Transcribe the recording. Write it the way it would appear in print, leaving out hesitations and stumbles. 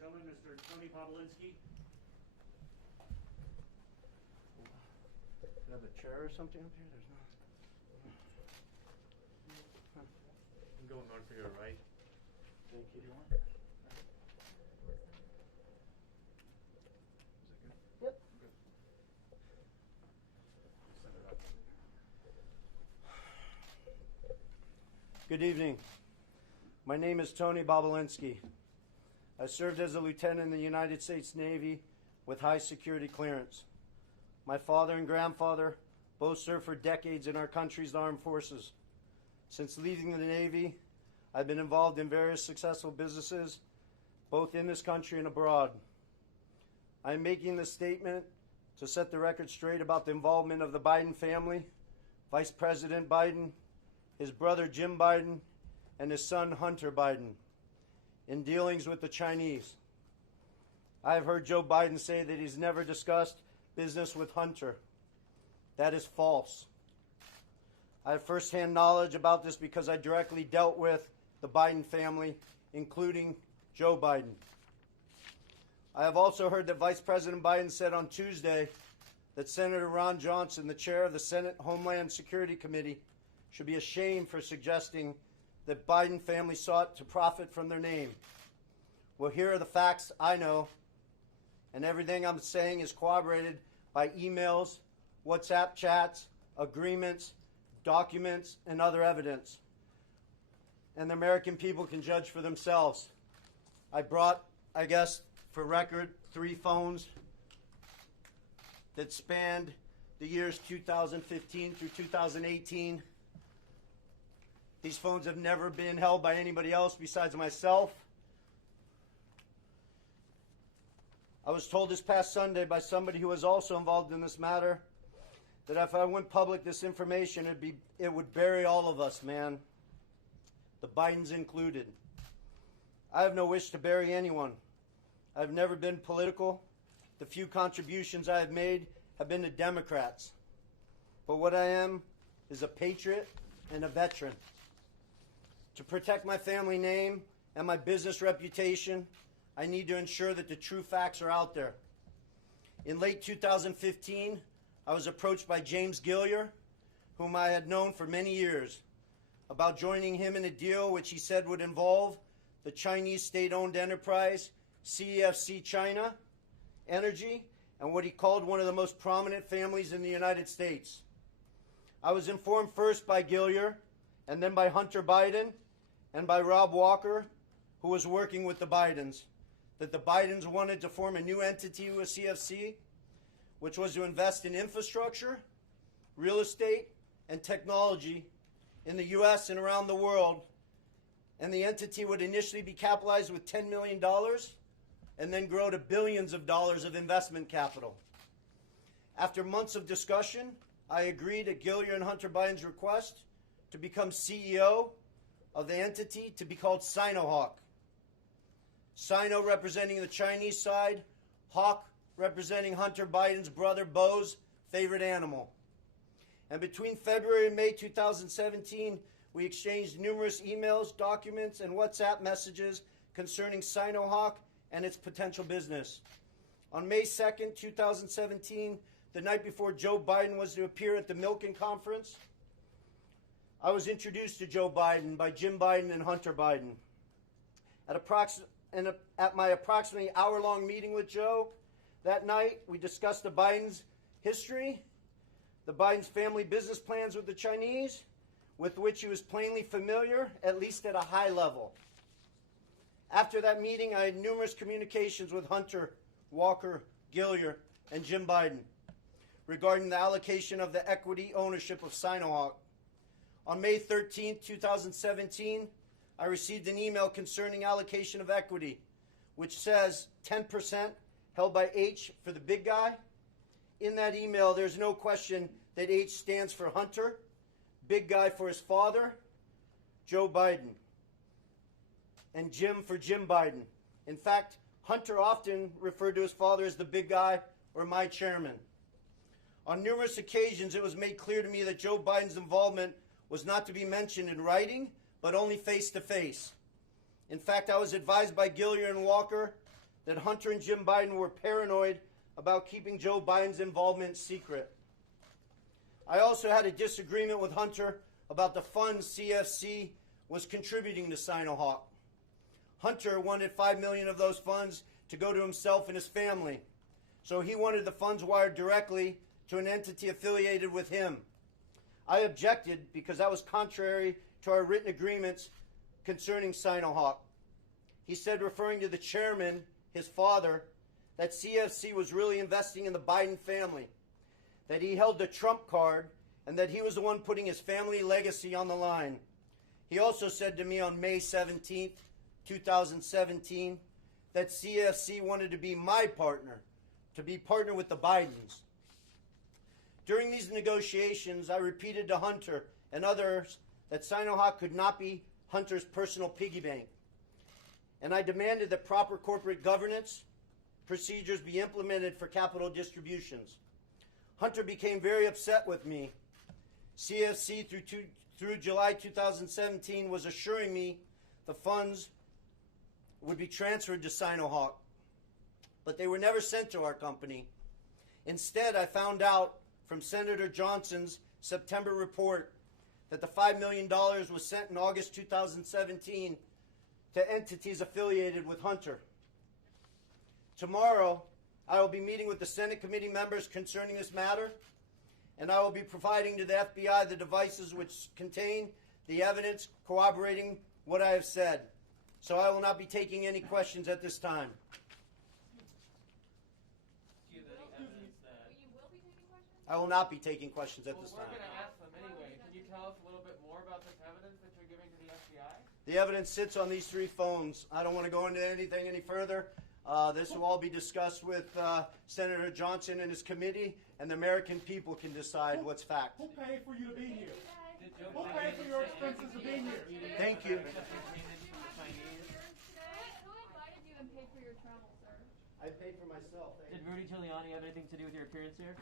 Gentlemen, Mr. Tony Pavlinsky. Do you have a chair or something up here? There's not. I'm going north to your right. Thank you. You want? Is that good? Yep. Good. Send it up. Good evening. My name is Tony Bobolinsky. I served as a lieutenant in the United States Navy with high security clearance. My father and grandfather both served for decades in our country's armed forces. Since leaving the Navy, I've been involved in various successful businesses, both in this country and abroad. I am making this statement to set the record straight about the involvement of the Biden family, Vice President Biden, his brother Jim Biden, and his son Hunter Biden in dealings with the Chinese. I have heard Joe Biden say that he's never discussed business with Hunter. That is false. I have firsthand knowledge about this because I directly dealt with the Biden family, including Joe Biden. I have also heard that Vice President Biden said on Tuesday that Senator Ron Johnson, the chair of the Senate Homeland Security Committee, should be ashamed for suggesting that Biden family sought to profit from their name. Well, here are the facts I know, and everything I'm saying is corroborated by emails, WhatsApp chats, agreements, documents, and other evidence. And the American people can judge for themselves. I brought, I guess, for record, 3 phones that spanned the years 2015 through 2018. These phones have never been held by anybody else besides myself. I was told this past Sunday by somebody who was also involved in this matter that if I went public this information, it would bury all of us, man. The Bidens included. I have no wish to bury anyone. I've never been political. The few contributions I have made have been to Democrats. But what I am is a patriot and a veteran. To protect my family name and my business reputation, I need to ensure that the true facts are out there. In late 2015, I was approached by James Gilliar, whom I had known for many years, about joining him in a deal which he said would involve the Chinese state-owned enterprise CEFC China Energy and what he called one of the most prominent families in the United States. I was informed first by Gilliar and then by Hunter Biden and by Rob Walker, who was working with the Bidens, that the Bidens wanted to form a new entity with CFC, which was to invest in infrastructure, real estate, and technology in the U.S. and around the world. And the entity would initially be capitalized with $10 million and then grow to billions of dollars of investment capital. After months of discussion, I agreed at Gilliar and Hunter Biden's request to become CEO of the entity to be called Sinohawk. Sino representing the Chinese side, Hawk representing Hunter Biden's brother Beau's favorite animal. And between February and May 2017, we exchanged numerous emails, documents, and WhatsApp messages concerning Sinohawk and its potential business. On May 2nd, 2017, the night before Joe Biden was to appear at the Milken Conference, I was introduced to Joe Biden by Jim Biden and Hunter Biden. At my approximately hour-long meeting with Joe that night, we discussed the Biden's history, the Biden's family business plans with the Chinese, with which he was plainly familiar, at least at a high level. After that meeting, I had numerous communications with Hunter, Walker, Gilliar, and Jim Biden regarding the allocation of the equity ownership of Sinohawk. On May 13, 2017, I received an email concerning allocation of equity, which says 10% held by H for the big guy. In that email, there's no question that H stands for Hunter, big guy for his father, Joe Biden, and Jim for Jim Biden. In fact, Hunter often referred to his father as the big guy or my chairman. On numerous occasions, it was made clear to me that Joe Biden's involvement was not to be mentioned in writing, but only face-to-face. In fact, I was advised by Gilliar and Walker that Hunter and Jim Biden were paranoid about keeping Joe Biden's involvement secret. I also had a disagreement with Hunter about the funds CFC was contributing to Sinohawk. Hunter wanted $5 million of those funds to go to himself and his family, so he wanted the funds wired directly to an entity affiliated with him. I objected because that was contrary to our written agreements concerning Sinohawk. He said, referring to the chairman, his father, that CFC was really investing in the Biden family, that he held the Trump card, and that he was the one putting his family legacy on the line. He also said to me on May 17th, 2017, that CFC wanted to be my partner, to be partner with the Bidens. During these negotiations, I repeated to Hunter and others that Sinohawk could not be Hunter's personal piggy bank. And I demanded that proper corporate governance procedures be implemented for capital distributions. Hunter became very upset with me. CFC through July 2017 was assuring me the funds would be transferred to Sinohawk, but they were never sent to our company. Instead, I found out from Senator Johnson's September report that the $5 million was sent in August 2017 to entities affiliated with Hunter. Tomorrow, I will be meeting with the Senate committee members concerning this matter, and I will be providing to the FBI the devices which contain the evidence corroborating what I have said. So I will not be taking any questions at this time. Do you have any evidence that... You will be taking questions? I will not be taking questions at Well, this we're time. going to ask them anyway. Can you tell us a little bit more about this evidence that you're giving to the FBI? The evidence sits on these 3 phones. I don't want to go into anything any further. This will all be discussed with Senator Johnson and his committee, and the American people can decide what's fact. Who paid for you to be here? Did Joe Who Biden paid for your say expenses to be here? Thank you. accepting payments from the Chinese? Who invited you and paid for your travel, sir? I paid for myself. Did Rudy Giuliani have anything to do with your appearance here?